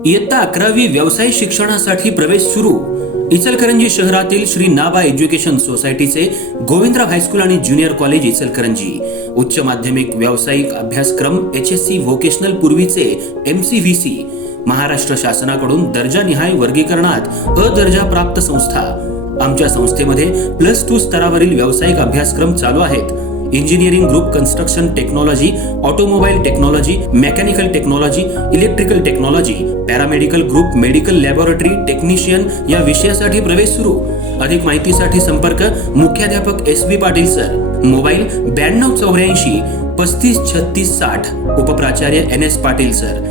इयत्ता 11वी व्यावसायिक शिक्षणासाठी प्रवेश सुरू. इचलकरंजी शहरातील श्री नाबा एज्युकेशन सोसायटीचे गोविंदराव हायस्कूल आणि ज्युनियर कॉलेज इचलकरंजी उच्च माध्यमिक व्यावसायिक अभ्यासक्रम HSC व्होकेशनल पूर्वीचे MCVC महाराष्ट्र शासनाकडून दर्जानिहाय वर्गीकरणात अ दर्जा प्राप्त संस्था. आमच्या संस्थेमध्ये +2 स्तरावरील व्यावसायिक अभ्यासक्रम चालू आहेत. Engineering group construction technology, automobile technology, mechanical technology, electrical technology, paramedical group, medical laboratory technician या विषयासाठी प्रवेश सुरू. अधिक माहितीसाठी संपर्क मुख्याध्यापक SB Patil sir. Mobile 9284 35 36 60. उपप्राचार्य NS Patil sir.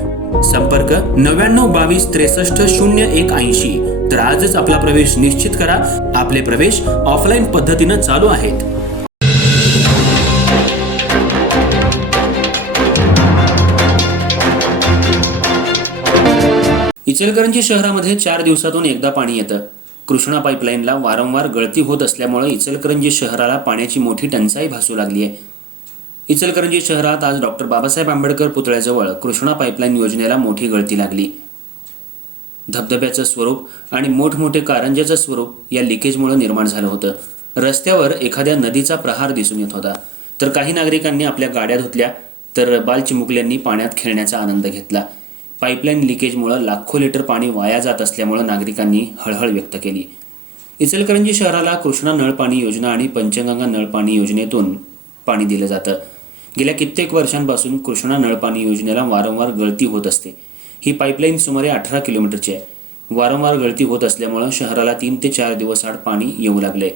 संपर्क 9922 63 0180. तर आजच आपला प्रवेश निश्चित करा. आपले प्रवेश ऑफलाईन पद्धतीने चालू आहेत. इचलकरंजी शहरामध्ये 4 दिवसातून एकदा पाणी येतं. कृष्णा पाईपलाईनला वारंवार गळती होत असल्यामुळे इचलकरंजी शहराला पाण्याची मोठी टंचाई भासू लागली आहे. इचलकरंजी शहरात आज डॉक्टर बाबासाहेब आंबेडकर पुतळ्याजवळ कृष्णा पाईपलाईन योजनेला मोठी गळती लागली. धबधब्याचं स्वरूप आणि मोठमोठे कारंज्याचं स्वरूप या लिकेजमुळे निर्माण झालं होतं. रस्त्यावर एखाद्या नदीचा प्रहार दिसून येत होता. तर काही नागरिकांनी आपल्या गाड्या धुतल्या, तर बालचिमुकल्यांनी पाण्यात खेळण्याचा आनंद घेतला. पाईपलाईन लिकेजमुळे लाखो लिटर पाणी वाया जात असल्यामुळे नागरिकांनी हळहळ व्यक्त केली. इचलकरंजी शहराला कृष्णा नळपाणी योजना आणि पंचगंगा नळपाणी योजनेतून पाणी दिलं जातं. गेल्या कित्येक वर्षांपासून कृष्णा नळपाणी योजनेला वारंवार गळती होत असते. ही पाईपलाईन सुमारे 18 किलोमीटरची आहे. वारंवार गळती होत असल्यामुळे शहराला 3 ते 4 दिवस आड पाणी येऊ लागले.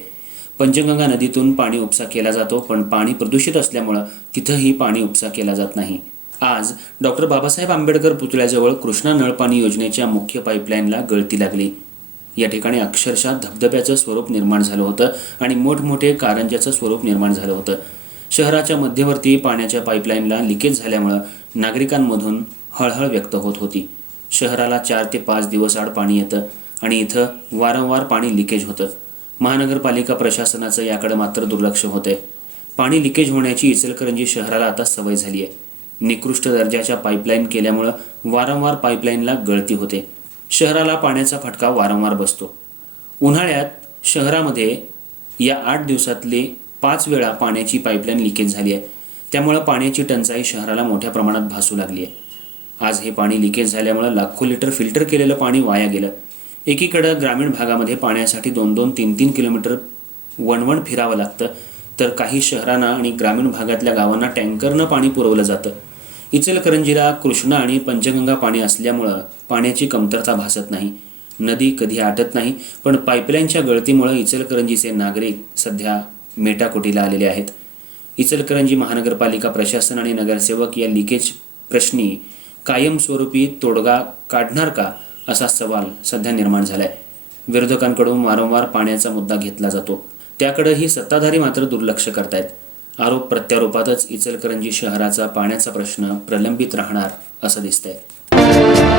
पंचगंगा नदीतून पाणी उपसा केला जातो, पण पाणी प्रदूषित असल्यामुळे तिथंही पाणी उपसा केला जात नाही. आज डॉक्टर बाबासाहेब आंबेडकर पुतळ्याजवळ कृष्णा नळपाणी योजनेच्या मुख्य पाईपलाईनला गळती लागली. या ठिकाणी अक्षरशः धबधब्याचं स्वरूप निर्माण झालं होतं आणि मोठमोठे कारंज्याचं स्वरूप निर्माण झालं होतं. शहराच्या मध्यवर्ती पाण्याच्या पाईपलाईनला लिकेज झाल्यामुळं नागरिकांमधून हळहळ व्यक्त होत होती. शहराला 4 ते 5 दिवस आड पाणी येतं आणि इथं वारंवार पाणी लिकेज होतं. महानगरपालिका प्रशासनाचं याकडे मात्र दुर्लक्ष होतंय. पाणी लिकेज होण्याची इचलकरंजी शहराला आता सवय झाली आहे. निकृष्ट दर्जाच्या पाईपलाईन केल्यामुळं वारंवार पाईपलाईनला गळती होते. शहराला पाण्याचा फटका वारंवार बसतो. उन्हाळ्यात शहरामध्ये या 8 दिवसातले 5 वेळा पाण्याची पाईपलाईन लिकेज झाली आहे. त्यामुळं पाण्याची टंचाई शहराला मोठ्या प्रमाणात भासू लागली आहे. आज हे पाणी लिकेज झाल्यामुळं लाखो लिटर फिल्टर केलेलं पाणी वाया गेलं. एकीकडं ग्रामीण भागामध्ये पाण्यासाठी 2-2, 3-3 किलोमीटर वणवण फिरावं लागतं, तर काही शहरांना आणि ग्रामीण भागातल्या गावांना टँकरनं पाणी पुरवलं जातं. इचलकरंजीला कृष्णा आणि पंचगंगा पाणी असल्यामुळं पाण्याची कमतरता भासत नाही. नदी कधी आटत नाही, पण पाईपलाईनच्या गळतीमुळं इचलकरंजीचे नागरिक सध्या मेटाकुटीला आलेले आहेत. इचलकरंजी महानगरपालिका प्रशासन आणि नगरसेवक या लिकेज प्रश्नी कायमस्वरूपी तोडगा काढणार का, असा सवाल सध्या निर्माण झालाय. विरोधकांकडून वारंवार पाण्याचा मुद्दा घेतला जातो, त्याकडेही सत्ताधारी मात्र दुर्लक्ष करतायत. आरोप प्रत्यारोपातच इचलकरंजी शहराचा पाण्याचा प्रश्न प्रलंबित राहणार असं दिसतंय.